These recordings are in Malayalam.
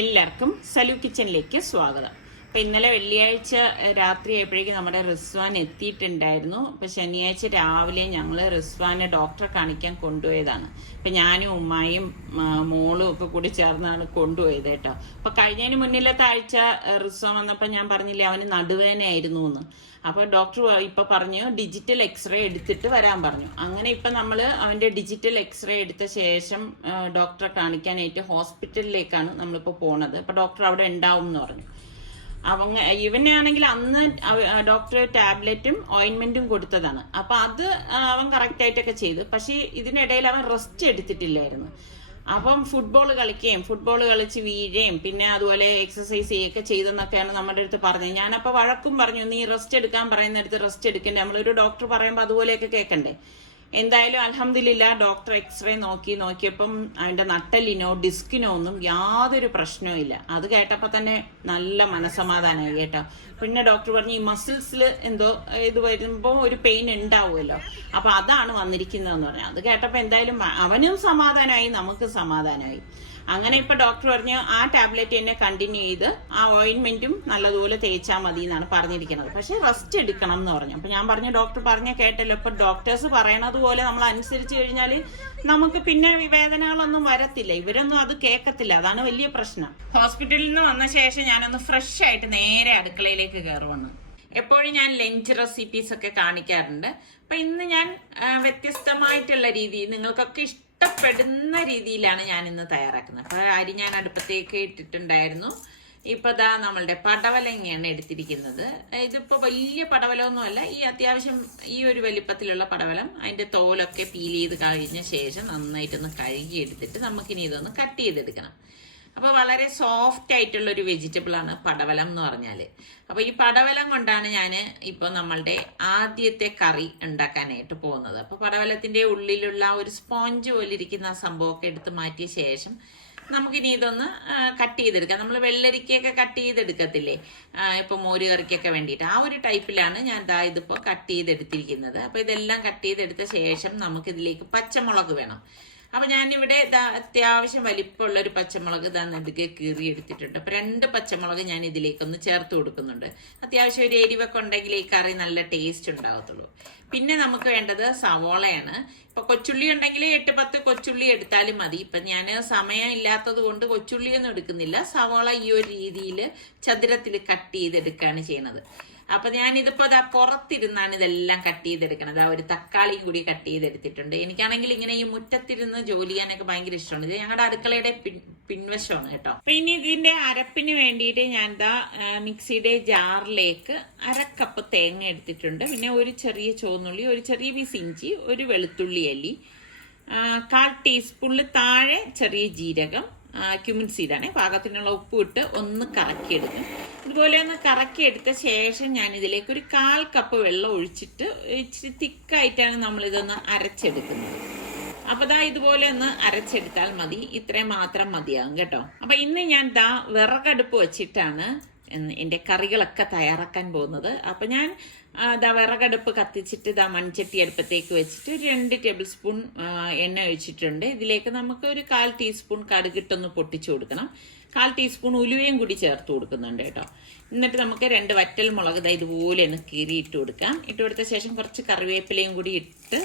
എല്ലാവർക്കും സലു കിച്ചണിലേക്ക് സ്വാഗതം. അപ്പം ഇന്നലെ വെള്ളിയാഴ്ച രാത്രി ആയപ്പോഴേക്കും നമ്മുടെ റിസ്വാൻ എത്തിയിട്ടുണ്ടായിരുന്നു. അപ്പം ശനിയാഴ്ച രാവിലെ ഞങ്ങൾ റിസ്വാനെ ഡോക്ടറെ കാണിക്കാൻ കൊണ്ടുപോയതാണ്. അപ്പം ഞാനും ഉമ്മായും മോളും ഒക്കെ കൂടി ചേർന്നാണ് കൊണ്ടുപോയത് കേട്ടോ. അപ്പം കഴിഞ്ഞതിന് മുന്നിലത്തെ ആഴ്ച റിസ്വാൻ വന്നപ്പോൾ ഞാൻ പറഞ്ഞില്ലേ അവന് നടുവേദനയായിരുന്നു എന്ന്. അപ്പോൾ ഡോക്ടർ ഇപ്പം പറഞ്ഞു ഡിജിറ്റൽ എക്സ്റേ എടുത്തിട്ട് വരാൻ പറഞ്ഞു. അങ്ങനെ ഇപ്പം നമ്മൾ അവൻ്റെ ഡിജിറ്റൽ എക്സ്റേ എടുത്ത ശേഷം ഡോക്ടറെ കാണിക്കാനായിട്ട് ഹോസ്പിറ്റലിലേക്കാണ് നമ്മളിപ്പോൾ പോണത്. അപ്പം ഡോക്ടർ അവിടെ ഉണ്ടാവും എന്ന് പറഞ്ഞു. ഇവനാണെങ്കിൽ അന്ന് ഡോക്ടർ ടാബ്ലറ്റും ഓയിൻമെന്റും കൊടുത്തതാണ്. അപ്പൊ അത് അവൻ കറക്റ്റ് ആയിട്ടൊക്കെ ചെയ്തു. പക്ഷെ ഇതിനിടയിൽ അവൻ റെസ്റ്റ് എടുത്തിട്ടില്ലായിരുന്നു. അപ്പം ഫുട്ബോൾ കളിച്ച് വീഴുകയും പിന്നെ അതുപോലെ എക്സസൈസ് ചെയ്യുകയൊക്കെ ചെയ്തെന്നൊക്കെയാണ് നമ്മുടെ അടുത്ത് പറഞ്ഞത്. ഞാനപ്പോൾ വഴക്കും പറഞ്ഞു, നീ റെസ്റ്റ് എടുക്കാൻ പറയുന്നിടത്ത് റെസ്റ്റ് എടുക്കണ്ടേ, നമ്മളൊരു ഡോക്ടർ പറയുമ്പോൾ അതുപോലെയൊക്കെ കേൾക്കണ്ടേ. എന്തായാലും അൽഹംദുലില്ലാ ഡോക്ടർ എക്സ്റേ നോക്കിയപ്പം അതിന്റെ നട്ടലിനോ ഡിസ്കിനോ ഒന്നും യാതൊരു പ്രശ്നവും ഇല്ല. അത് കേട്ടപ്പോൾ തന്നെ നല്ല മനസമാധാനമായി കേട്ടോ. പിന്നെ ഡോക്ടർ പറഞ്ഞു ഈ മസിൽസിൽ എന്തോ ഇത് വരുമ്പോൾ ഒരു പെയിൻ ഉണ്ടാവുമല്ലോ, അപ്പൊ അതാണ് വന്നിരിക്കുന്നതെന്ന് പറഞ്ഞു. അത് കേട്ടപ്പോൾ എന്തായാലും അവനും സമാധാനമായി, നമുക്ക് സമാധാനമായി. അങ്ങനെ ഇപ്പൊ ഡോക്ടർ പറഞ്ഞു ആ ടാബ്ലറ്റ് തന്നെ കണ്ടിന്യൂ ചെയ്ത് ആ ഓയിൻമെന്റും നല്ലതുപോലെ തേച്ചാൽ മതി എന്നാണ് പറഞ്ഞിരിക്കുന്നത്. പക്ഷെ റെസ്റ്റ് എടുക്കണം എന്ന് പറഞ്ഞു. അപ്പൊ ഞാൻ പറഞ്ഞു ഡോക്ടർ പറഞ്ഞ കേട്ടല്ലോ, ഇപ്പൊ ഡോക്ടേഴ്സ് പറയണത് പോലെ നമ്മൾ അനുസരിച്ച് കഴിഞ്ഞാൽ നമുക്ക് പിന്നെ വേദനകളൊന്നും വരത്തില്ല. ഇവരൊന്നും അത് കേൾക്കത്തില്ല, അതാണ് വലിയ പ്രശ്നം. ഹോസ്പിറ്റലിൽ നിന്ന് വന്ന ശേഷം ഞാനൊന്ന് ഫ്രഷ് ആയിട്ട് നേരെ അടുക്കളയിലേക്ക് കയറുവന്നു. എപ്പോഴും ഞാൻ ലഞ്ച് റെസിപ്പീസ് ഒക്കെ കാണിക്കാറുണ്ട്. അപ്പൊ ഇന്ന് ഞാൻ വ്യത്യസ്തമായിട്ടുള്ള രീതിയിൽ നിങ്ങൾക്കൊക്കെ ഇഷ്ടപ്പെടുന്ന രീതിയിലാണ് ഞാൻ ഇന്ന് തയ്യാറാക്കുന്നത്. അപ്പൊ അരി ഞാൻ അടുപ്പത്തേക്ക് ഇട്ടിട്ടുണ്ടായിരുന്നു. ഇപ്പൊ ദാ നമ്മളുടെ പടവലങ്ങയാണ് എടുത്തിരിക്കുന്നത്. ഇതിപ്പോ വലിയ പടവലമൊന്നുമല്ല, ഈ അത്യാവശ്യം ഈ ഒരു വലിപ്പത്തിലുള്ള പടവലം. അതിന്റെ തോലൊക്കെ പീൽ ചെയ്ത് കഴിഞ്ഞ ശേഷം നന്നായിട്ടൊന്ന് കഴുകി എടുത്തിട്ട് നമുക്കിനി ഇതൊന്ന് കട്ട് ചെയ്തെടുക്കണം. അപ്പോൾ വളരെ സോഫ്റ്റ് ആയിട്ടുള്ള ഒരു വെജിറ്റബിൾ ആണ് പടവലം എന്ന് പറഞ്ഞാൽ. അപ്പോൾ ഈ പടവലം കൊണ്ടാണ് ഞാൻ ഇപ്പോൾ നമ്മളുടെ ആദ്യത്തെ കറി ഉണ്ടാക്കാനായിട്ട് പോകുന്നത്. അപ്പോൾ പടവലത്തിന്റെ ഉള്ളിലുള്ള ഒരു സ്പോഞ്ച് പോലെ ഇരിക്കുന്ന സംഭവമൊക്കെ എടുത്ത് മാറ്റിയ ശേഷം നമുക്കിനി ഇതൊന്ന് കട്ട് ചെയ്തെടുക്കാം. നമ്മൾ വെള്ളരിക്കയൊക്കെ കട്ട് ചെയ്തെടുക്കത്തില്ലേ, ഇപ്പൊ മോര് കറിക്കൊക്കെ വേണ്ടിയിട്ട്, ആ ഒരു ടൈപ്പിലാണ് ഞാൻ ഇതിപ്പോ കട്ട് ചെയ്തെടുത്തിരിക്കുന്നത്. അപ്പൊ ഇതെല്ലാം കട്ട് ചെയ്തെടുത്ത ശേഷം നമുക്കിതിലേക്ക് പച്ചമുളക് വേണം. അപ്പൊ ഞാനിവിടെ അത്യാവശ്യം വലിപ്പമുള്ള ഒരു പച്ചമുളക് നെടുകെ കീറി എടുത്തിട്ടുണ്ട്. അപ്പൊ 2 പച്ചമുളക് ഞാൻ ഇതിലേക്കൊന്ന് ചേർത്ത് കൊടുക്കുന്നുണ്ട്. അത്യാവശ്യം ഒരു എരിവൊക്കെ ഉണ്ടെങ്കിൽ ഈ കറി നല്ല ടേസ്റ്റ് ഉണ്ടാകത്തുള്ളൂ. പിന്നെ നമുക്ക് വേണ്ടത് സവോളയാണ്. ഇപ്പൊ കൊച്ചുള്ളി ഉണ്ടെങ്കിൽ 8-10 കൊച്ചുള്ളി എടുത്താലും മതി. ഇപ്പൊ ഞാൻ സമയം ഇല്ലാത്തത് കൊണ്ട് കൊച്ചുള്ളിയൊന്നും എടുക്കുന്നില്ല. സവോള ഈ ഒരു രീതിയിൽ ചതുരത്തിൽ കട്ട് ചെയ്തെടുക്കുകയാണ് ചെയ്യുന്നത്. അപ്പൊ ഞാനിതിപ്പോ പുറത്തിരുന്നാണ് ഇതെല്ലാം കട്ട് ചെയ്തെടുക്കണത്. ഒരു തക്കാളിയും കൂടി കട്ട് ചെയ്തെടുത്തിട്ടുണ്ട്. എനിക്കാണെങ്കിൽ ഇങ്ങനെ ഈ മുറ്റത്തിരുന്ന് ജോലി ചെയ്യാനൊക്കെ ഭയങ്കര ഇഷ്ടമാണ്. ഇത് ഞങ്ങളുടെ അടുക്കളയുടെ പിൻവശമാണ് കേട്ടോ. അപ്പൊ ഇനി ഇതിന്റെ അരപ്പിന് വേണ്ടിയിട്ട് ഞാൻ മിക്സിയുടെ ജാറിലേക്ക് 1/2 കപ്പ് തേങ്ങ എടുത്തിട്ടുണ്ട്. പിന്നെ ഒരു ചെറിയ ചുവന്നുള്ളി, ഒരു ചെറിയ പീസ് ഇഞ്ചി, ഒരു വെളുത്തുള്ളി അല്ലി, 1/4 ടീസ്പൂണിൽ താഴെ ചെറിയ ജീരകം, ക്യുമിൻ സീഡാണ്. പാകത്തിനുള്ള ഉപ്പ് ഇട്ട് ഒന്ന് കറക്കിയെടുക്കും. ഇതുപോലെ ഒന്ന് കറക്കിയെടുത്ത ശേഷം ഞാൻ ഇതിലേക്ക് ഒരു 1/4 കപ്പ് വെള്ളം ഒഴിച്ചിട്ട് ഇച്ചിരി തിക്കായിട്ടാണ് നമ്മളിതൊന്ന് അരച്ചെടുക്കുന്നത്. അപ്പൊ ഇതുപോലെ ഒന്ന് അരച്ചെടുത്താൽ മതി. ഇത്രയും മാത്രം മതിയാകും കേട്ടോ. അപ്പൊ ഇന്ന് ഞാൻ വിറകടുപ്പ് വെച്ചിട്ടാണ് എൻ്റെ കറികളൊക്കെ തയ്യാറാക്കാൻ പോകുന്നത്. അപ്പൊ ഞാൻ വിറകടുപ്പ് കത്തിച്ചിട്ട് മൺചട്ടി അടുപ്പത്തേക്ക് വെച്ചിട്ട് 2 ടേബിൾ സ്പൂൺ എണ്ണ ഒഴിച്ചിട്ടുണ്ട്. ഇതിലേക്ക് നമുക്ക് ഒരു 1/4 ടീസ്പൂൺ കടുകിട്ടൊന്ന് പൊട്ടിച്ചു കൊടുക്കണം. 1/4 ടീസ്പൂൺ ഉലുവയും കൂടി ചേർത്ത് കൊടുക്കുന്നുണ്ട് കേട്ടോ. എന്നിട്ട് നമുക്ക് 2 വറ്റൽ മുളക് ഇതുപോലെ ഒന്ന് കീറി ഇട്ട് കൊടുക്കാം. ഇട്ട് കൊടുത്ത ശേഷം കുറച്ച് കറിവേപ്പിലയും കൂടി ഇട്ട്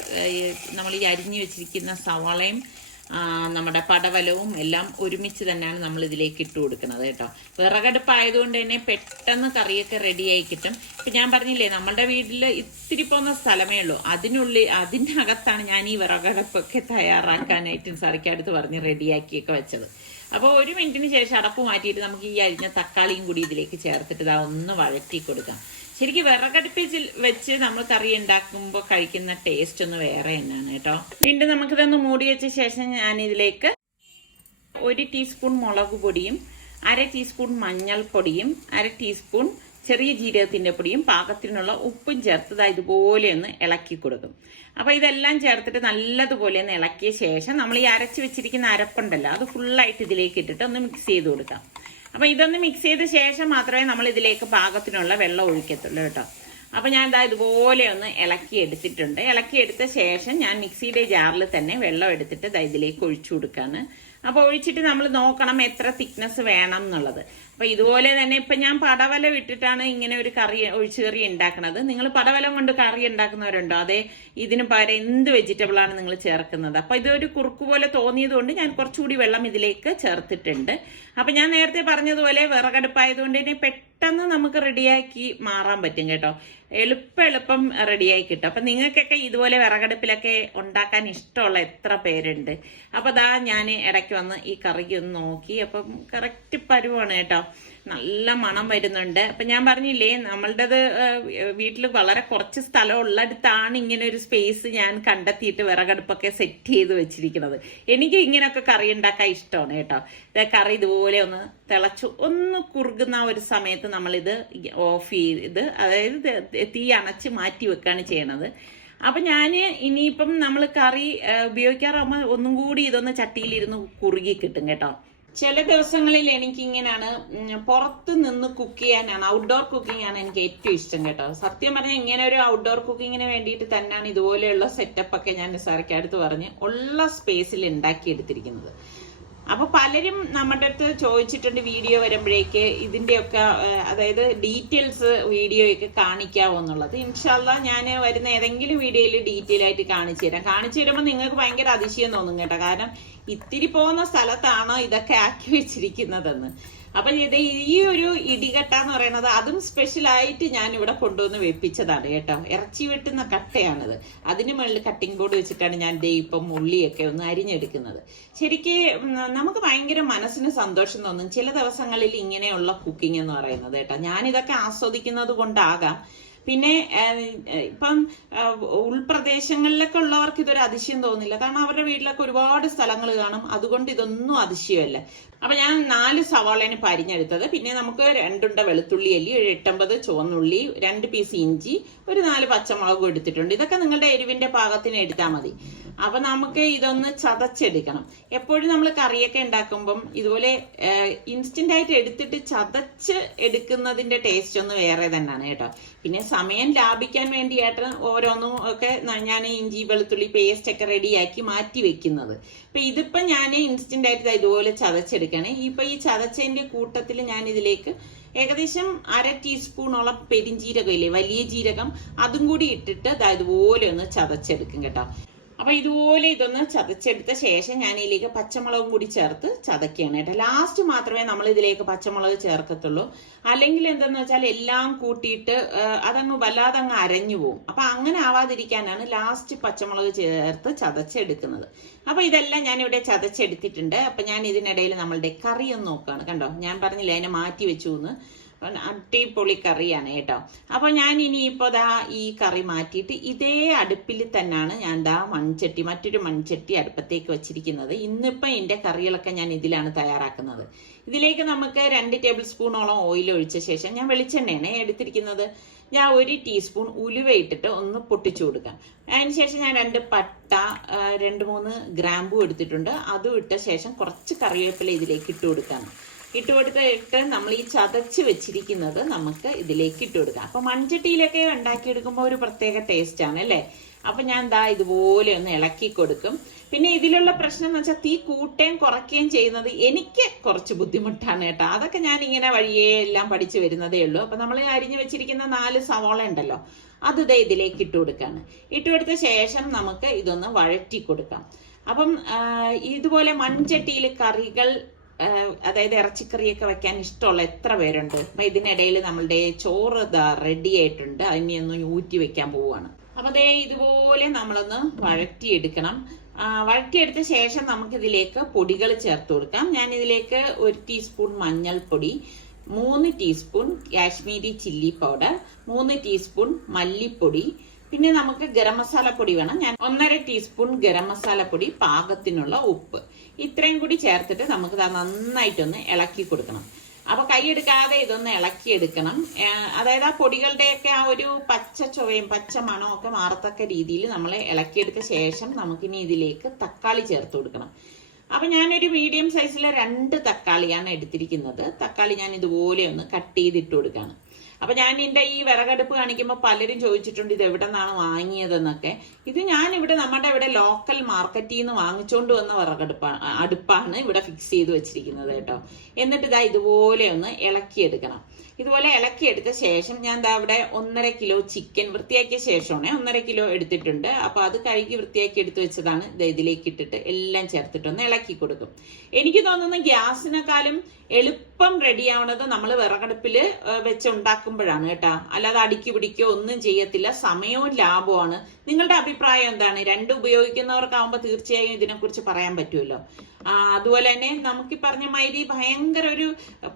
നമ്മൾ ഈ അരിഞ്ഞു വെച്ചിരിക്കുന്ന സവാളയും നമ്മുടെ പടവലവും എല്ലാം ഒരുമിച്ച് തന്നെയാണ് നമ്മൾ ഇതിലേക്ക് ഇട്ട് കൊടുക്കുന്നത് കേട്ടോ. വിറകടുപ്പ് ആയതുകൊണ്ട് തന്നെ പെട്ടെന്ന് കറിയൊക്കെ റെഡിയായി കിട്ടും. ഇപ്പം ഞാൻ പറഞ്ഞില്ലേ, നമ്മളുടെ വീട്ടിൽ ഇത്തിരി പോകുന്ന സ്ഥലമേ ഉള്ളൂ. അതിൻ്റെ അകത്താണ് ഞാൻ ഈ വിറകടുപ്പൊക്കെ തയ്യാറാക്കാനായിട്ടും സറിക്കടുത്ത് പറഞ്ഞ് റെഡിയാക്കിയൊക്കെ വെച്ചത്. അപ്പോൾ 1 മിനിറ്റിന് ശേഷം അടപ്പ് മാറ്റിയിട്ട് നമുക്ക് ഈ അരിഞ്ഞ തക്കാളിയും കൂടി ഇതിലേക്ക് ചേർത്തിട്ട് ഒന്ന് വഴറ്റി കൊടുക്കാം. ശരിക്കും വിറകടുപ്പിൽ വെച്ച് നമ്മൾ കറി ഉണ്ടാക്കുമ്പോൾ കഴിക്കുന്ന ടേസ്റ്റ് ഒന്ന് വേറെ തന്നെയാണ് കേട്ടോ. വീണ്ടും നമുക്കിതൊന്ന് മൂടി വെച്ച ശേഷം ഞാൻ ഇതിലേക്ക് 1 ടീസ്പൂൺ മുളക് പൊടിയും 1/2 ടീസ്പൂൺ മഞ്ഞൾപ്പൊടിയും 1/2 ടീസ്പൂൺ ചെറിയ ജീരകത്തിന്റെ പൊടിയും പാകത്തിനുള്ള ഉപ്പും ചേർത്ത് ഇതുപോലെ ഒന്ന് ഇളക്കി കൊടുക്കും. അപ്പൊ ഇതെല്ലാം ചേർത്തിട്ട് നല്ലതുപോലെ ഒന്ന് ഇളക്കിയ ശേഷം നമ്മൾ ഈ അരച്ചു വെച്ചിരിക്കുന്ന അരപ്പുണ്ടല്ലോ, അത് ഫുള്ളായിട്ട് ഇതിലേക്ക് ഇട്ടിട്ട് ഒന്ന് മിക്സ് ചെയ്ത് കൊടുക്കാം. അപ്പൊ ഇതൊന്ന് മിക്സ് ചെയ്ത ശേഷം മാത്രമേ നമ്മൾ ഇതിലേക്ക് പാകത്തിനുള്ള വെള്ളം ഒഴിക്കത്തുള്ളൂ കേട്ടോ. അപ്പൊ ഞാൻ ഇതുപോലെ ഒന്ന് ഇളക്കി എടുത്തിട്ടുണ്ട്. ഇളക്കി എടുത്ത ശേഷം ഞാൻ മിക്സിയുടെ ജാറിൽ തന്നെ വെള്ളം എടുത്തിട്ട് ഇതിലേക്ക് ഒഴിച്ചു കൊടുക്കാണ്. അപ്പോൾ ഒഴിച്ചിട്ട് നമ്മൾ നോക്കണം എത്ര തിക്നെസ് വേണം എന്നുള്ളത്. അപ്പൊ ഇതുപോലെ തന്നെ ഇപ്പൊ ഞാൻ പടവലം ഇട്ടിട്ടാണ് ഇങ്ങനെ ഒരു കറി ഒഴിച്ചുകറി ഉണ്ടാക്കുന്നത്. നിങ്ങൾ പടവലം കൊണ്ട് കറി ഉണ്ടാക്കുന്നവരുണ്ടോ? അതെ, ഇതിന് പകരം എന്ത് വെജിറ്റബിൾ ആണ് നിങ്ങൾ ചേർക്കുന്നത്? അപ്പൊ ഇതൊരു കുറുക്ക് പോലെ തോന്നിയത് കൊണ്ട് ഞാൻ കുറച്ചുകൂടി വെള്ളം ഇതിലേക്ക് ചേർത്തിട്ടുണ്ട്. അപ്പൊ ഞാൻ നേരത്തെ പറഞ്ഞതുപോലെ വിറകടുപ്പായതുകൊണ്ട് തന്നെ പെട്ടെന്ന് നമുക്ക് റെഡിയാക്കി മാറാൻ പറ്റും കേട്ടോ. എളുപ്പം റെഡിയായി കിട്ടും. അപ്പൊ നിങ്ങൾക്കൊക്കെ ഇതുപോലെ വിറകടുപ്പിലൊക്കെ ഉണ്ടാക്കാൻ ഇഷ്ടമുള്ള എത്ര പേരുണ്ട്? അപ്പൊ ദാ ഞാൻ ഇടയ്ക്ക് വന്ന് ഈ കറിക്ക് ഒന്ന് നോക്കി. അപ്പം കറക്റ്റ് പരുവാണ് കേട്ടോ. നല്ല മണം വരുന്നുണ്ട്. അപ്പൊ ഞാൻ പറഞ്ഞില്ലേ, നമ്മളുടേത് വീട്ടിൽ വളരെ കുറച്ച് സ്ഥലം ഉള്ളിടത്താണ് ഇങ്ങനെ ഒരു സ്പേസ് ഞാൻ കണ്ടെത്തിയിട്ട് വിറകടുപ്പൊക്കെ സെറ്റ് ചെയ്ത് വെച്ചിരിക്കുന്നത്. എനിക്ക് ഇങ്ങനെയൊക്കെ കറി ഉണ്ടാക്കാൻ ഇഷ്ടമാണ് കേട്ടോ. കറി ഇതുപോലെ ഒന്ന് തിളച്ചു ഒന്ന് കുറുകുന്ന ഒരു സമയത്ത് നമ്മളിത് ഓഫ് ചെയ്ത്, അതായത് തീ അണച്ച് മാറ്റി വെക്കുകയാണ് ചെയ്യണത്. അപ്പൊ ഞാൻ ഇനിയിപ്പം നമ്മൾ കറി ഉപയോഗിക്കാറാകുമ്പോൾ ഒന്നും കൂടി ഇതൊന്ന് ചട്ടിയിലിരുന്ന് കുറുകി കിട്ടും കേട്ടോ. ചില ദിവസങ്ങളിൽ എനിക്കിങ്ങനെയാണ്, പുറത്ത് നിന്ന് കുക്ക് ചെയ്യാനാണ്, ഔട്ട്ഡോർ കുക്കിംഗ് ആണ് എനിക്ക് ഏറ്റവും ഇഷ്ടം കേട്ടോ. സത്യം പറഞ്ഞാൽ ഇങ്ങനെ ഒരു ഔട്ട്ഡോർ കുക്കിങ്ങിന് വേണ്ടിയിട്ട് തന്നെയാണ് ഇതുപോലെയുള്ള സെറ്റപ്പ് ഒക്കെ ഞാൻ നിസാറിക്കടുത്ത് പറഞ്ഞ് ഉള്ള സ്പേസിൽ ഉണ്ടാക്കിയെടുത്തിരിക്കുന്നത്. അപ്പൊ പലരും നമ്മുടെ അടുത്ത് ചോദിച്ചിട്ടുണ്ട് വീഡിയോ വരുമ്പോഴേക്ക് ഇതിന്റെയൊക്കെ, അതായത് ഡീറ്റെയിൽസ് വീഡിയോയൊക്കെ കാണിക്കാവോ എന്നുള്ളത്. ഇൻഷാല്ലാ ഞാൻ വരുന്ന ഏതെങ്കിലും വീഡിയോയിൽ ഡീറ്റെയിൽ ആയിട്ട് കാണിച്ചു തരാം. കാണിച്ചു തരുമ്പോൾ നിങ്ങൾക്ക് ഭയങ്കര അതിശയം തോന്നും കേട്ടോ. കാരണം ഇത്തിരി പോകുന്ന സ്ഥലത്താണോ ഇതൊക്കെ ആക്കി വെച്ചിരിക്കുന്നതെന്ന്. അപ്പൊ ഇത് ഈ ഒരു ഇടികട്ട എന്ന് പറയുന്നത് അതും സ്പെഷ്യലായിട്ട് ഞാൻ ഇവിടെ കൊണ്ടുവന്ന് വെപ്പിച്ചതാണ് കേട്ടോ. ഇറച്ചി വെട്ടുന്ന കട്ടയാണിത്. അതിന് മുകളിൽ കട്ടിംഗ് ബോർഡ് വെച്ചിട്ടാണ് ഞാൻ ഇപ്പം ഉള്ളിയൊക്കെ ഒന്ന് അരിഞ്ഞെടുക്കുന്നത്. ശരിക്ക് നമുക്ക് ഭയങ്കര മനസ്സിന് സന്തോഷം തോന്നും ചില ദിവസങ്ങളിൽ ഇങ്ങനെയുള്ള കുക്കിംഗ് എന്ന് പറയുന്നത് കേട്ടോ. ഞാനിതൊക്കെ ആസ്വദിക്കുന്നത് കൊണ്ടാകാം. പിന്നെ ഇപ്പം ഉൾപ്രദേശങ്ങളിലൊക്കെ ഉള്ളവർക്ക് ഇതൊരു അതിശയം തോന്നില്ല. കാരണം അവരുടെ വീട്ടിലൊക്കെ ഒരുപാട് സ്ഥലങ്ങൾ കാണും. അതുകൊണ്ട് ഇതൊന്നും അതിശയമല്ല. അപ്പൊ ഞാൻ 4 സവാളേനെ പരിഞ്ഞെടുത്തത്. പിന്നെ നമുക്ക് 2 ഉണ്ട വെളുത്തുള്ളി അല്ലി, 8-9 ചുവന്നുള്ളി, 2 പീസ് ഇഞ്ചി, ഒരു 4 പച്ചമുളകും എടുത്തിട്ടുണ്ട്. ഇതൊക്കെ നിങ്ങളുടെ എരിവിന്റെ പാകത്തിന് എടുത്താൽ മതി. അപ്പൊ നമുക്ക് ഇതൊന്ന് ചതച്ചെടുക്കണം. എപ്പോഴും നമ്മൾ കറിയൊക്കെ ഉണ്ടാക്കുമ്പം ഇതുപോലെ ഇൻസ്റ്റന്റ് ആയിട്ട് എടുത്തിട്ട് ചതച്ച് എടുക്കുന്നതിന്റെ ടേസ്റ്റ് ഒന്ന് വേറെ തന്നെയാണ് കേട്ടോ. പിന്നെ സമയം ലാഭിക്കാൻ വേണ്ടിയായിട്ട് ഓരോന്നും ഒക്കെ ഞാൻ ഇഞ്ചി വെളുത്തുള്ളി പേസ്റ്റ് ഒക്കെ റെഡിയാക്കി മാറ്റി വെക്കുന്നത്. അപ്പൊ ഇതിപ്പോ ഞാൻ ഇൻസ്റ്റന്റ് ആയിട്ട് ഇതുപോലെ ചതച്ചെടുക്കണേ. ഇപ്പൊ ഈ ചതച്ചതിന്റെ കൂട്ടത്തിൽ ഞാൻ ഇതിലേക്ക് ഏകദേശം 1/2 ടീസ്പൂണോളം പെരിഞ്ജീരകം ഇല്ലേ, വലിയ ജീരകം, അതും കൂടി ഇട്ടിട്ട് ഇതുപോലെ ഒന്ന് ചതച്ചെടുക്കും കേട്ടോ. അപ്പൊ ഇതുപോലെ ഇതൊന്ന് ചതച്ചെടുത്ത ശേഷം ഞാൻ ഇതിലേക്ക് പച്ചമുളകും കൂടി ചേർത്ത് ചതക്കുകയാണ് കേട്ടോ. ലാസ്റ്റ് മാത്രമേ നമ്മൾ ഇതിലേക്ക് പച്ചമുളക് ചേർക്കത്തുള്ളൂ. അല്ലെങ്കിൽ എന്തെന്ന് വെച്ചാൽ എല്ലാം കൂട്ടിയിട്ട് അതങ്ങ് വല്ലാതെ അങ്ങ് അരഞ്ഞു പോകും. അപ്പൊ അങ്ങനെ ആവാതിരിക്കാനാണ് ലാസ്റ്റ് പച്ചമുളക് ചേർത്ത് ചതച്ചെടുക്കുന്നത്. അപ്പൊ ഇതെല്ലാം ഞാനിവിടെ ചതച്ചെടുത്തിട്ടുണ്ട്. അപ്പൊ ഞാൻ ഇതിനിടയിൽ നമ്മളുടെ കറി ഒന്ന് നോക്കുകയാണ്. കണ്ടോ, ഞാൻ പറഞ്ഞില്ല അതിനെ മാറ്റി വെച്ചു എന്ന്. അടിപൊളി കറിയാണ് കേട്ടോ. അപ്പൊ ഞാൻ ഇനിയിപ്പോ ഈ കറി മാറ്റിയിട്ട് ഇതേ അടുപ്പിൽ തന്നെയാണ് ഞാൻ മറ്റൊരു മൺചട്ടി അടുപ്പത്തേക്ക് വെച്ചിരിക്കുന്നത്. ഇന്നിപ്പോ എന്റെ കറികളൊക്കെ ഞാൻ ഇതിലാണ് തയ്യാറാക്കുന്നത്. ഇതിലേക്ക് നമുക്ക് 2 ടേബിൾ സ്പൂണോളം ഓയിൽ ഒഴിച്ച ശേഷം, ഞാൻ വെളിച്ചെണ്ണയാണ് എടുത്തിരിക്കുന്നത്, ഞാൻ 1 ടീസ്പൂൺ ഉലുവ ഇട്ടിട്ട് ഒന്ന് പൊട്ടിച്ചു കൊടുക്കാം. അതിനുശേഷം ഞാൻ 2 പട്ട, 2-3 ഗ്രാമ്പൂ എടുത്തിട്ടുണ്ട്. അതും ഇട്ട ശേഷം കുറച്ച് കറിവേപ്പില ഇതിലേക്ക് ഇട്ട് കൊടുക്കാം. ഇട്ട് കൊടുത്തിട്ട് നമ്മൾ ഈ ചതച്ച് വെച്ചിരിക്കുന്നത് നമുക്ക് ഇതിലേക്ക് ഇട്ട് കൊടുക്കാം. അപ്പൊ മൺചട്ടിയിലൊക്കെ ഉണ്ടാക്കിയെടുക്കുമ്പോൾ ഒരു പ്രത്യേക ടേസ്റ്റ് ആണ് അല്ലേ. അപ്പൊ ഞാൻ ഇതുപോലെ ഒന്ന് ഇളക്കി കൊടുക്കും. പിന്നെ ഇതിലുള്ള പ്രശ്നം എന്ന് വെച്ചാൽ തീ കൂട്ടുകയും കുറയ്ക്കുകയും ചെയ്യുന്നത് എനിക്ക് കുറച്ച് ബുദ്ധിമുട്ടാണ് കേട്ടോ. അതൊക്കെ ഞാൻ ഇങ്ങനെ വഴിയേ എല്ലാം പഠിച്ചു വരുന്നതേ ഉള്ളൂ. അപ്പൊ നമ്മൾ അരിഞ്ഞു വെച്ചിരിക്കുന്ന 4 സവാള ഉണ്ടല്ലോ, അത് ഇതിലേക്ക് ഇട്ട് കൊടുക്കാണ്. ഇട്ട് കൊടുത്ത ശേഷം നമുക്ക് ഇതൊന്ന് വഴറ്റി കൊടുക്കാം. അപ്പം ഇതുപോലെ മൺചട്ടിയിൽ കറികൾ, അതായത് ഇറച്ചിക്കറിയൊക്കെ വെക്കാൻ ഇഷ്ടമുള്ള എത്ര പേരുണ്ട്? അപ്പൊ ഇതിനിടയിൽ നമ്മളുടെ ചോറ് റെഡി ആയിട്ടുണ്ട്. അതിനെ ഒന്ന് ഊറ്റി വെക്കാൻ പോവുകയാണ്. അപ്പൊ ഇതുപോലെ നമ്മളൊന്ന് വഴറ്റിയെടുക്കണം. വഴറ്റിയെടുത്ത ശേഷം നമുക്ക് ഇതിലേക്ക് പൊടികൾ ചേർത്ത് കൊടുക്കാം. ഞാൻ ഇതിലേക്ക് 1 ടീസ്പൂൺ മഞ്ഞൾപ്പൊടി, 3 teaspoon Kashmiri chilli powder, 3 teaspoon മല്ലിപ്പൊടി, പിന്നെ നമുക്ക് ഗരം മസാല പൊടി വേണം. ഞാൻ 1.5 ടീസ്പൂൺ ഗരം മസാല പൊടി, പാകത്തിനുള്ള ഉപ്പ്, ഇത്രയും കൂടി ചേർത്തിട്ട് നമുക്ക് നന്നായിട്ടൊന്ന് ഇളക്കി കൊടുക്കണം. അപ്പൊ കൈയെടുക്കാതെ ഇതൊന്ന് ഇളക്കിയെടുക്കണം. അതായത് ആ പൊടികളുടെയൊക്കെ ആ ഒരു പച്ച ചുവയും പച്ച മണവും ഒക്കെ മാറത്തക്ക രീതിയിൽ നമ്മൾ ഇളക്കിയെടുത്ത ശേഷം നമുക്കിനി ഇതിലേക്ക് തക്കാളി ചേർത്ത് കൊടുക്കണം. അപ്പൊ ഞാനൊരു മീഡിയം സൈസിലെ 2 തക്കാളിയാണ് എടുത്തിരിക്കുന്നത്. തക്കാളി ഞാൻ ഇതുപോലെ ഒന്ന് കട്ട് ചെയ്തിട്ട് കൊടുക്കുകയാണ്. അപ്പൊ ഞാൻ എന്റെ ഈ വിറകടുപ്പ് കാണിക്കുമ്പോൾ പലരും ചോദിച്ചിട്ടുണ്ട് ഇത് എവിടെ നിന്നാണ് വാങ്ങിയതെന്നൊക്കെ. ഇത് ഞാൻ ഇവിടെ നമ്മുടെ ഇവിടെ ലോക്കൽ മാർക്കറ്റിൽ നിന്ന് വാങ്ങിച്ചുകൊണ്ട് വന്ന അടുപ്പാണ് ഇവിടെ ഫിക്സ് ചെയ്ത് വെച്ചിരിക്കുന്നത് കേട്ടോ. എന്നിട്ട് ഇതാ ഇതുപോലെ ഒന്ന് ഇളക്കിയെടുക്കണം. ഇതുപോലെ ഇളക്കിയെടുത്ത ശേഷം ഞാൻ ദാ ഇവിടെ 1.5 കിലോ ചിക്കൻ വൃത്തിയാക്കിയ ശേഷമാണ് 1.5 കിലോ എടുത്തിട്ടുണ്ട്. അപ്പൊ അത് കഴുകി വൃത്തിയാക്കി എടുത്ത് വെച്ചതാണ്. ഇതിലേക്ക് ഇട്ടിട്ട് എല്ലാം ചേർത്തിട്ടൊന്ന് ഇളക്കി കൊടുക്കും. എനിക്ക് തോന്നുന്നു ഗ്യാസിനെക്കാളും എളുപ്പം റെഡിയാവണത് നമ്മൾ വിറകടുപ്പിൽ വെച്ച് ഉണ്ടാക്കുമ്പോഴാണ് കേട്ടോ. അല്ലാതെ അടുക്കി പിടിക്കുകയോ ഒന്നും ചെയ്യത്തില്ല, സമയവും ലാഭമാണ്. നിങ്ങളുടെ അഭിപ്രായം എന്താണ്? രണ്ടും ഉപയോഗിക്കുന്നവർക്കാവുമ്പോൾ തീർച്ചയായും ഇതിനെക്കുറിച്ച് പറയാൻ പറ്റുമല്ലോ. അതുപോലെ തന്നെ നമുക്ക് ഈ പറഞ്ഞ മാതിരി ഭയങ്കര ഒരു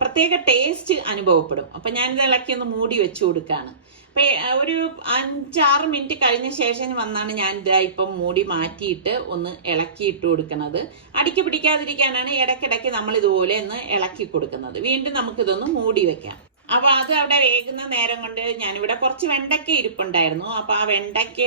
പ്രത്യേക ടേസ്റ്റ് അനുഭവപ്പെടും. അപ്പൊ ഞാനിത് ഇളക്കി ഒന്ന് മൂടി വെച്ചു കൊടുക്കാണ്. അപ്പൊ ഒരു 5-6 മിനിറ്റ് കഴിഞ്ഞ ശേഷം വന്നാണ് ഞാൻ ഇപ്പം മൂടി മാറ്റിയിട്ട് ഒന്ന് ഇളക്കിയിട്ട് കൊടുക്കുന്നത്. അടുക്കി പിടിക്കാതിരിക്കാനാണ് ഇടയ്ക്കിടയ്ക്ക് നമ്മൾ ഇതുപോലെ ഒന്ന് ഇളക്കി കൊടുക്കുന്നത്. വീണ്ടും നമുക്കിതൊന്ന് മൂടി വെക്കാം. അപ്പൊ അത് അവിടെ വേകുന്ന നേരം കൊണ്ട് ഞാനിവിടെ കുറച്ച് വെണ്ടയ്ക്ക ഇരിപ്പുണ്ടായിരുന്നു. അപ്പൊ ആ വെണ്ടയ്ക്ക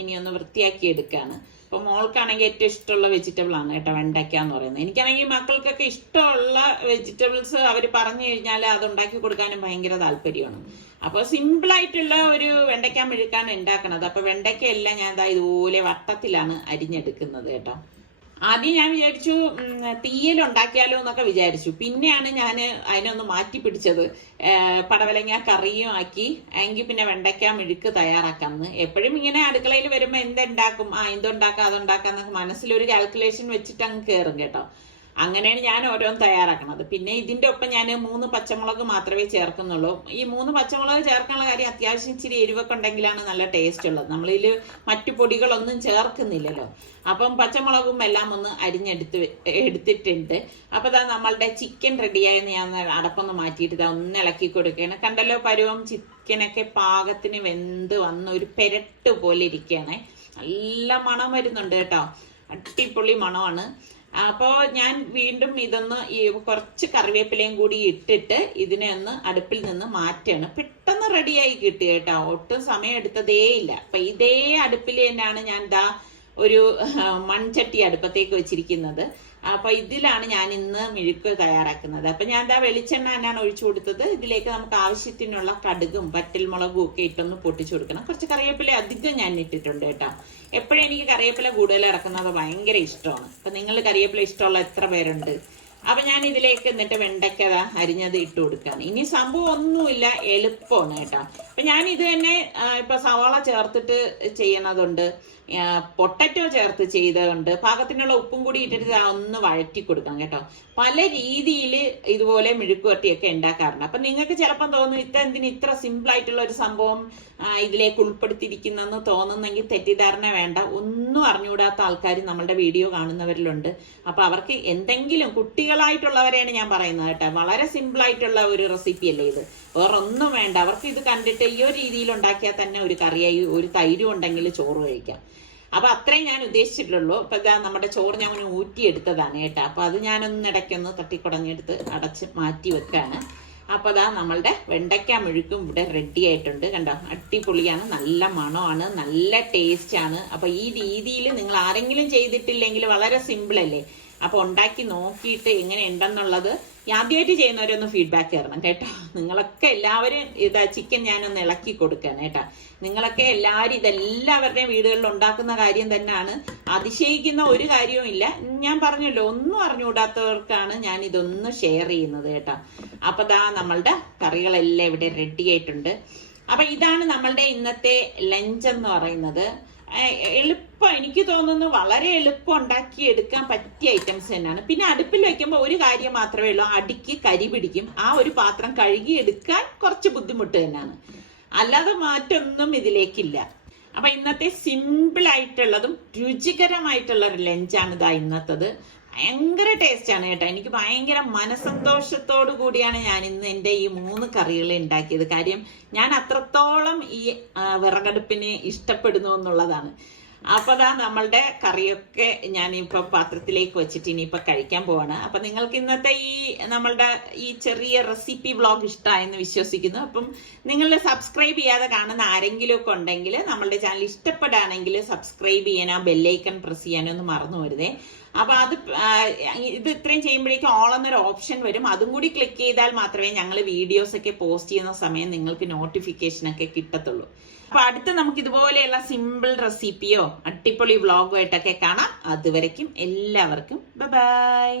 ഇനി ഒന്ന് വൃത്തിയാക്കി എടുക്കാണ്. അപ്പൊ മോൾക്കാണെങ്കിൽ ഏറ്റവും ഇഷ്ടമുള്ള വെജിറ്റബിൾ ആണ് കേട്ടോ വെണ്ടയ്ക്ക എന്ന് പറയുന്നത്. എനിക്കാണെങ്കിൽ മക്കൾക്കൊക്കെ ഇഷ്ടമുള്ള വെജിറ്റബിൾസ് അവർ പറഞ്ഞു കഴിഞ്ഞാൽ അത് ഉണ്ടാക്കി കൊടുക്കാനും ഭയങ്കര താല്പര്യമാണ്. അപ്പൊ സിമ്പിൾ ആയിട്ടുള്ള ഒരു വെണ്ടയ്ക്ക മെഴുക്കാണ് ഉണ്ടാക്കണത്. അപ്പൊ വെണ്ടയ്ക്ക എല്ലാം ഞാൻ ഇതുപോലെ വട്ടത്തിലാണ് അരിഞ്ഞെടുക്കുന്നത് കേട്ടോ. ആദ്യം ഞാൻ വിചാരിച്ചു തീയലുണ്ടാക്കിയാലോ എന്നൊക്കെ വിചാരിച്ചു. പിന്നെയാണ് ഞാൻ അതിനൊന്ന് മാറ്റി പിടിച്ചത്. പടവലങ്ങ കറിയും ആക്കി എങ്കിൽ പിന്നെ വെണ്ടയ്ക്ക മെഴുക്ക് തയ്യാറാക്കാമെന്ന്. എപ്പോഴും ഇങ്ങനെ അടുക്കളയിൽ വരുമ്പോൾ എന്തുണ്ടാക്കും, ഇതുണ്ടാക്കാം അതുണ്ടാക്കാം എന്നൊക്കെ മനസ്സിലൊരു കാൽക്കുലേഷൻ വെച്ചിട്ട് അങ്ങ് കയറും കേട്ടോ. അങ്ങനെയാണ് ഞാൻ ഓരോന്ന് തയ്യാറാക്കണത്. പിന്നെ ഇതിന്റെ ഒപ്പം ഞാൻ 3 പച്ചമുളക് മാത്രമേ ചേർക്കുന്നുള്ളൂ. ഈ 3 പച്ചമുളക് ചേർക്കാനുള്ള കാര്യം അത്യാവശ്യം ഇച്ചിരി എരിവൊക്കെ ഉണ്ടെങ്കിലാണ് നല്ല ടേസ്റ്റ് ഉള്ളത്. നമ്മളിൽ മറ്റു പൊടികളൊന്നും ചേർക്കുന്നില്ലല്ലോ. അപ്പം പച്ചമുളകും എല്ലാം ഒന്ന് എടുത്തിട്ടുണ്ട്. അപ്പൊ നമ്മളുടെ ചിക്കൻ റെഡിയായെന്ന് ഞാൻ അടപ്പൊന്ന് മാറ്റിയിട്ട് ഒന്ന് ഇളക്കി കൊടുക്കുകയാണ്. കണ്ടല്ലോ പരുവം, ചിക്കനൊക്കെ പാകത്തിന് വെന്ത് വന്ന് ഒരു പെരട്ട് പോലെ ഇരിക്കുകയാണ്. നല്ല മണം വരുന്നുണ്ട് കേട്ടോ, അടിപൊളി മണമാണ്. അപ്പോൾ ഞാൻ വീണ്ടും ഇതൊന്ന് കുറച്ച് കറിവേപ്പിലയും കൂടി ഇട്ടിട്ട് ഇതിനെ ഒന്ന് അടുപ്പിൽ നിന്ന് മാറ്റുകയാണ്. പെട്ടെന്ന് റെഡിയായി കിട്ടി കേട്ടോ, ഒട്ടും സമയം എടുത്തതേ ഇല്ല. അപ്പൊ ഇതേ അടുപ്പിൽ തന്നെയാണ് ഞാൻ ഒരു മൺചട്ടി അടുപ്പത്തേക്ക് വെച്ചിരിക്കുന്നത്. അപ്പൊ ഇതിലാണ് ഞാൻ ഇന്ന് മെഴുക്ക് തയ്യാറാക്കുന്നത്. അപ്പൊ ഞാൻ വെളിച്ചെണ്ണ തന്നെയാണ് ഒഴിച്ചു കൊടുത്തത്. ഇതിലേക്ക് നമുക്ക് ആവശ്യത്തിനുള്ള കടുകും വറ്റൽമുളകും ഒക്കെ ഇട്ടൊന്ന് പൊട്ടിച്ചു കൊടുക്കണം. കുറച്ച് കറിവേപ്പില അധികം ഞാൻ ഇട്ടിട്ടുണ്ട് കേട്ടോ. എപ്പോഴും എനിക്ക് കറിവേപ്പില കൂടുതൽ ഇറക്കുന്നത് ഭയങ്കര ഇഷ്ടമാണ്. അപ്പൊ നിങ്ങൾ കറിവേപ്പില ഇഷ്ടമുള്ള എത്ര പേരുണ്ട്? അപ്പൊ ഞാൻ ഇതിലേക്ക് എന്നിട്ട് വെണ്ടയ്ക്ക അരിഞ്ഞത് ഇട്ട് കൊടുക്കാണ്. ഇനി സംഭവം ഒന്നുമില്ല, എളുപ്പമാണ് കേട്ടോ. അപ്പൊ ഞാൻ ഇത് തന്നെ ഇപ്പൊ സവാള ചേർത്തിട്ട് ചെയ്യണതുണ്ട്, പൊട്ടറ്റോ ചേർത്ത് ചെയ്തതുണ്ട്, പാകത്തിനുള്ള ഉപ്പും കൂടി ഇട്ടിട്ട് ഒന്ന് വഴറ്റി കൊടുക്കണം കേട്ടോ. പല രീതിയിൽ ഇതുപോലെ മെഴുക്കുവരട്ടിയൊക്കെ ഉണ്ടാക്കാറുണ്ട്. അപ്പൊ നിങ്ങൾക്ക് ചിലപ്പം തോന്നും എന്തിന് ഇത്ര സിമ്പിൾ ആയിട്ടുള്ള ഒരു സംഭവം ഇതിലേക്ക് ഉൾപ്പെടുത്തിയിരിക്കുന്നെന്ന് തോന്നുന്നെങ്കിൽ തെറ്റിദ്ധാരണ വേണ്ട. ഒന്നും അറിഞ്ഞുകൂടാത്ത ആൾക്കാർ നമ്മളുടെ വീഡിയോ കാണുന്നവരിലുണ്ട്. അപ്പൊ അവർക്ക് എന്തെങ്കിലും, കുട്ടികളായിട്ടുള്ളവരെയാണ് ഞാൻ പറയുന്നത് കേട്ടോ. വളരെ സിമ്പിൾ ആയിട്ടുള്ള ഒരു റെസിപ്പി അല്ലേ ഇത്, വേറൊന്നും വേണ്ട. അവർക്ക് ഇത് കണ്ടിട്ട് ഈ ഒരു രീതിയിൽ ഉണ്ടാക്കിയാൽ തന്നെ ഒരു കറിയായി, ഒരു തൈരും ഉണ്ടെങ്കിൽ ചോറ് കഴിക്കാം. അപ്പൊ അത്രയും ഞാൻ ഉദ്ദേശിച്ചിട്ടുള്ളൂ. അപ്പൊ നമ്മുടെ ചോറ് ഞാൻ ഊറ്റിയെടുത്തതാണ് കേട്ടോ. അപ്പൊ അത് ഞാനൊന്ന് ഇടയ്ക്കൊന്ന് തട്ടിക്കുടഞ്ഞെടുത്ത് അടച്ച് മാറ്റി വെക്കാണ്. അപ്പൊ നമ്മളുടെ വെണ്ടയ്ക്ക മെഴുക്കും ഇവിടെ റെഡി ആയിട്ടുണ്ട്. കണ്ടോ, അടിപൊളിയാണ്, നല്ല മണമാണ്, നല്ല ടേസ്റ്റ് ആണ്. അപ്പൊ ഈ രീതിയിൽ നിങ്ങൾ ആരെങ്കിലും ചെയ്തിട്ടില്ലെങ്കിൽ വളരെ സിമ്പിൾ അല്ലേ. അപ്പൊ ഉണ്ടാക്കി നോക്കിയിട്ട് എങ്ങനെ ഉണ്ടെന്നുള്ളത് ആദ്യമായിട്ട് ചെയ്യുന്നവരൊന്ന് ഫീഡ്ബാക്ക് തരണം കേട്ടോ. നിങ്ങളൊക്കെ എല്ലാവരും ചിക്കൻ ഞാനൊന്ന് ഇളക്കി കൊടുക്കാണ് കേട്ടോ. നിങ്ങളൊക്കെ എല്ലാവരും ഇതെല്ലാവരുടെയും വീടുകളിൽ ഉണ്ടാക്കുന്ന കാര്യം തന്നെയാണ്. അതിശയിക്കുന്ന ഒരു കാര്യവും ഇല്ല. ഞാൻ പറഞ്ഞല്ലോ, ഒന്നും അറിഞ്ഞുകൂടാത്തവർക്കാണ് ഞാൻ ഇതൊന്ന് ഷെയർ ചെയ്യുന്നത് കേട്ടോ. അപ്പൊ നമ്മളുടെ കറികളെല്ലാം ഇവിടെ റെഡി ആയിട്ടുണ്ട്. അപ്പൊ ഇതാണ് നമ്മളുടെ ഇന്നത്തെ ലഞ്ച് എന്ന് പറയുന്നത്. എളുപ്പം, എനിക്ക് തോന്നുന്നു വളരെ എളുപ്പം ഉണ്ടാക്കി എടുക്കാൻ പറ്റിയ ഐറ്റംസ് തന്നെയാണ്. പിന്നെ അടുപ്പിൽ വെക്കുമ്പോൾ ഒരു കാര്യം മാത്രമേ ഉള്ളൂ, അടിക്ക് കരി പിടിക്കും. ആ ഒരു പാത്രം കഴുകി എടുക്കാൻ കുറച്ച് ബുദ്ധിമുട്ട് തന്നെയാണ്, അല്ലാതെ മാറ്റൊന്നും ഇതിലേക്കില്ല. അപ്പൊ ഇന്നത്തെ സിമ്പിൾ ആയിട്ടുള്ളതും രുചികരമായിട്ടുള്ള ഒരു ലഞ്ചാണ് ഇന്നത്തത്. ഭയങ്കര ടേസ്റ്റ് ആണ് കേട്ടോ. എനിക്ക് ഭയങ്കര മനസ്സന്തോഷത്തോടു കൂടിയാണ് ഞാൻ ഇന്ന് എൻ്റെ ഈ 3 കറികൾ ഉണ്ടാക്കിയത്. കാര്യം ഞാൻ അത്രത്തോളം ഈ വിറകടുപ്പിനെ ഇഷ്ടപ്പെടുന്നു എന്നുള്ളതാണ്. അപ്പൊ ദാ നമ്മളുടെ കറിയൊക്കെ ഞാനിപ്പോ പാത്രത്തിലേക്ക് വെച്ചിട്ട് ഇനിയിപ്പൊ കഴിക്കാൻ പോവാണ്. അപ്പൊ നിങ്ങൾക്ക് ഇന്നത്തെ നമ്മളുടെ ഈ ചെറിയ റെസിപ്പി വ്ളോഗ് ഇഷ്ടമായെന്ന് വിശ്വസിക്കുന്നു. അപ്പം നിങ്ങൾ സബ്സ്ക്രൈബ് ചെയ്യാതെ കാണുന്ന ആരെങ്കിലും ഒക്കെ ഉണ്ടെങ്കിൽ നമ്മളുടെ ചാനൽ ഇഷ്ടപ്പെടുകയാണെങ്കിൽ സബ്സ്ക്രൈബ് ചെയ്യാനോ ബെല്ലൈക്കൺ പ്രസ് ചെയ്യാനോ ഒന്നും മറന്നു വരുതേ. അപ്പൊ ഇത് ഇത്രയും ചെയ്യുമ്പോഴേക്കും ഓൾ എന്നൊരു ഓപ്ഷൻ വരും. അതും കൂടി ക്ലിക്ക് ചെയ്താൽ മാത്രമേ ഞങ്ങൾ വീഡിയോസ് ഒക്കെ പോസ്റ്റ് ചെയ്യുന്ന സമയം നിങ്ങൾക്ക് നോട്ടിഫിക്കേഷൻ ഒക്കെ കിട്ടത്തുള്ളൂ. അപ്പൊ അടുത്ത് നമുക്ക് ഇതുപോലെയുള്ള സിമ്പിൾ റെസിപ്പിയോ അടിപൊളി വ്ളോഗോ ആയിട്ടൊക്കെ കാണാം. അതുവരയ്ക്കും എല്ലാവർക്കും ബൈ.